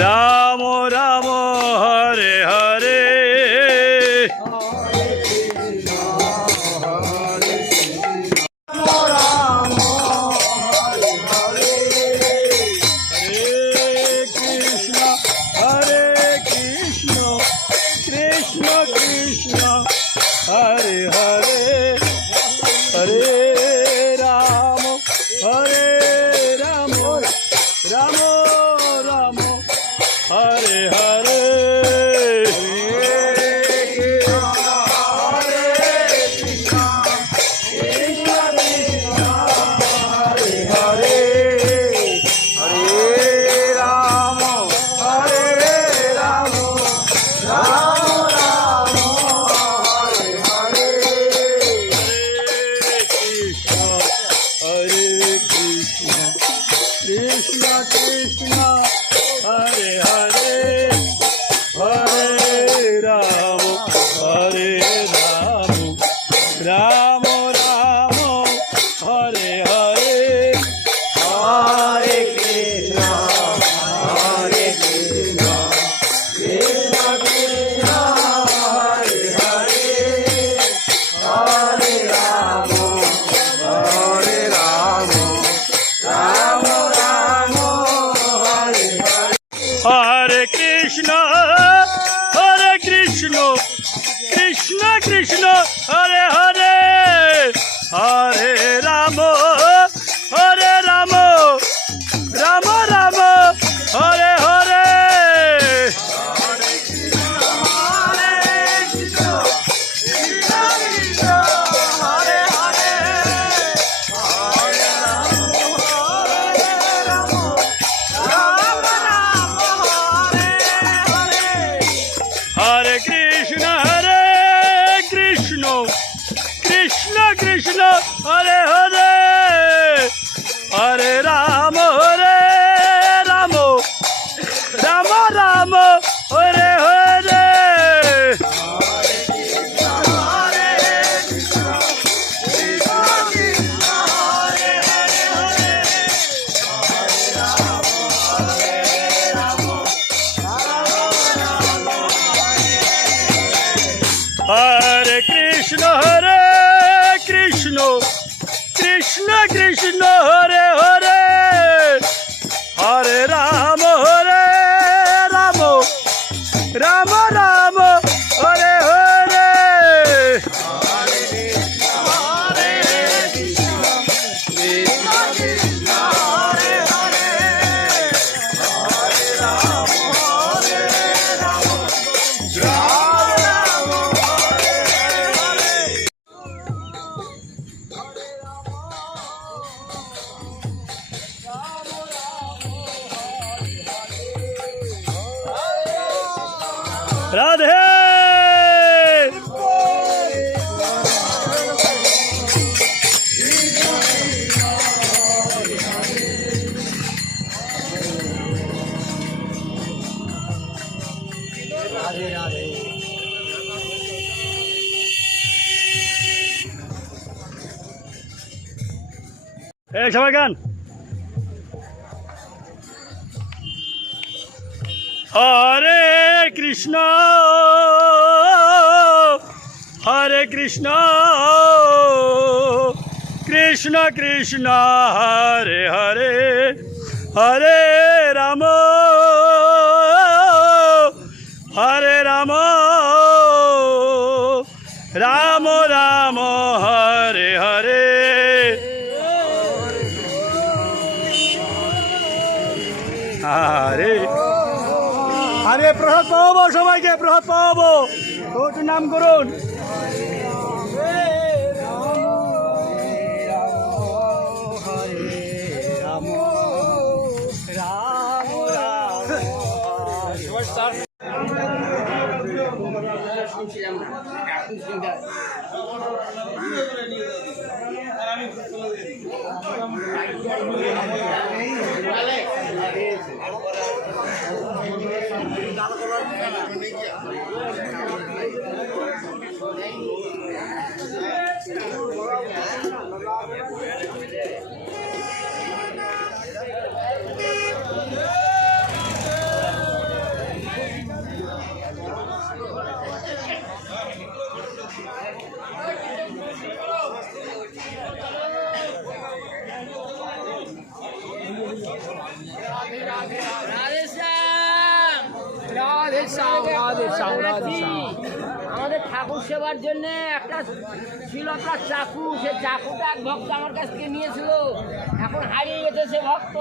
রাম রাম হরে হরে हरे हरे हरे राम राम राम हरे हरे कृष्ण कृष्ण हरे हरे हरे राम राम राम हरे हरे हरे कृष्ण कृष्ण कृष्ण हरे हरे हरे राम राम हरे कृष्ण कृष्ण कृष्ण हरे हरे हरे राम राम राम हरे हरे हरे कृष्ण कृष्ण कृष्ण हरे हरे हरे राम राम राम हरे हरे हरे कृष्ण कृष्ण कृष्ण हरे हरे हरे राम राम राम हरे हरे राधे राधे राधे सबाई गान हरे कृष्ण कृष्ण कृष्ण हरे हरे हरे राम राम राम हरे हरे हरे हरे प्रसाद पाবো সবাইকে প্রসাদ পাবো তোর নাম করুন Yeah. আমাদের ঠাকুর সেবার জন্য একটা ছিল আপনার চাকু, সে চাকুটা এক ভক্ত আমার কাছ থেকে নিয়েছিল, এখন হারিয়ে গেছে সে ভক্ত।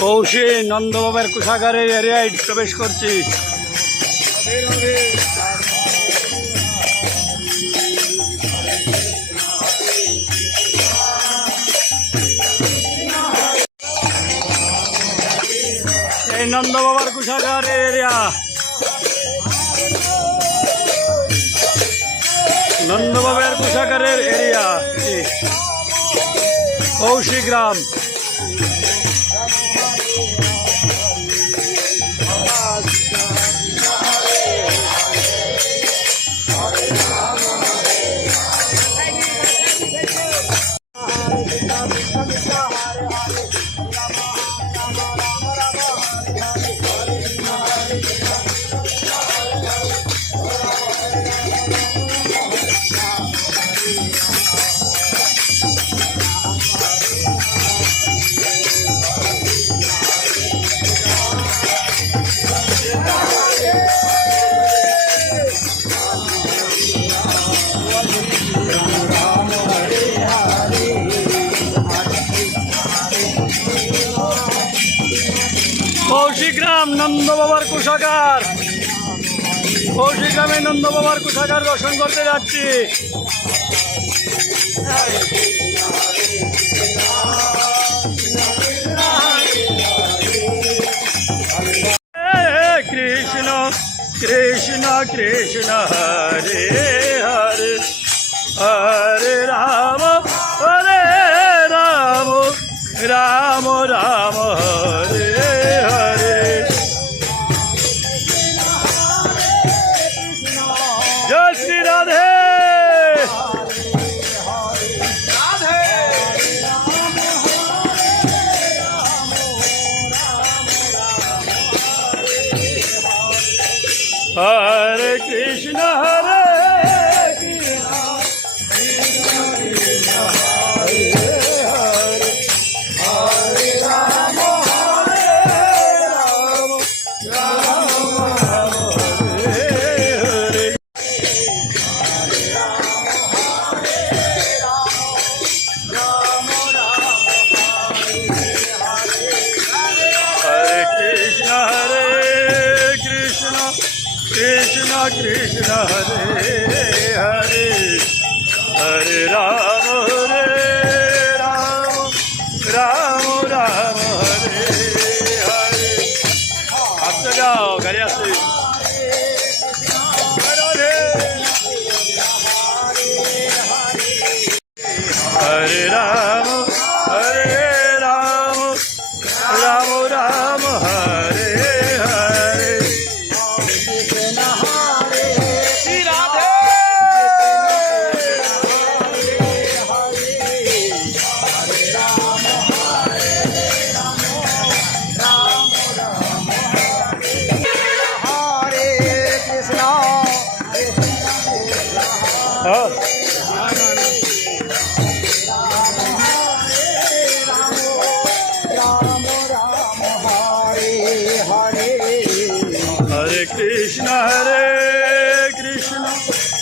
কৌশি নন্দবাবের কোষাগারের এরিয়ায় প্রবেশ করছি। এই নন্দবাবার কোষাগারের এরিয়া, নন্দবাবের কোষাগারের এরিয়া কৌশি গ্রাম। কৌশিগ্রাম নন্দবাবার কোষাগার, কৌশিগ্রামে নন্দবাবার কোষাগার দর্শন করতে যাচ্ছি। কৃষ্ণ কৃষ্ণ কৃষ্ণ হরে হরে হরে রাম রাম রাম হরে হরে। জয় শ্রী রাধে। হরে কৃষ্ণ হরে कृष्ण कृष्ण हरे हरे हरे राम राम राम हरे हरे। आते जाओ घरे आते। हरे राम राम राम हरे हरे। हरे कृष्ण